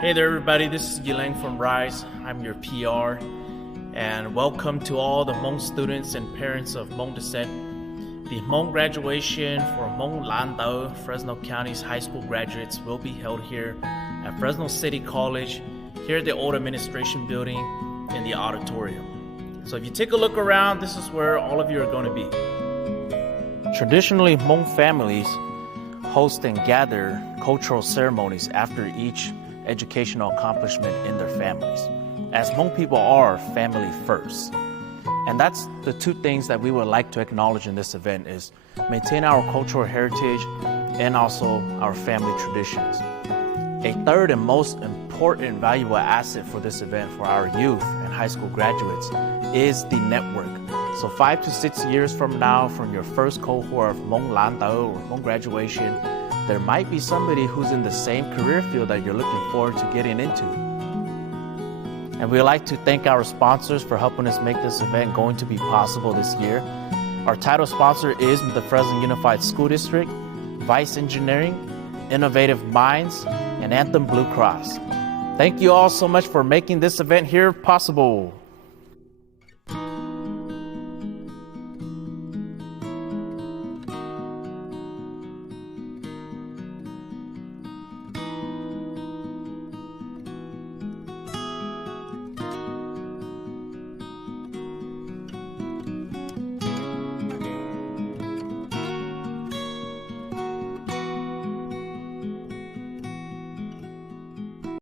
Hey there everybody, this is Yilang from Rise. I'm your PR, and welcome to all the Hmong students and parents of Hmong descent. The Hmong graduation for Hmong Landau, Fresno County's high school graduates will be held here at Fresno City College, here at the old administration building in the auditorium. So if you take a look around, this is where all of you are going to be. Traditionally, Hmong families host and gather cultural ceremonies after each educational accomplishment in their families, as Hmong people are family first. And that's the two things that we would like to acknowledge in this event is maintain our cultural heritage and also our family traditions. A third and most important and valuable asset for this event for our youth and high school graduates is the network. So 5 to 6 years from now, from your first cohort of Hmong Landau or Hmong graduation, there might be somebody who's in the same career field that you're looking forward to getting into. And we'd like to thank our sponsors for helping us make this event going to be possible this year. Our title sponsor is the Fresno Unified School District, Vice Engineering, Innovative Minds, and Anthem Blue Cross. Thank you all so much for making this event here possible.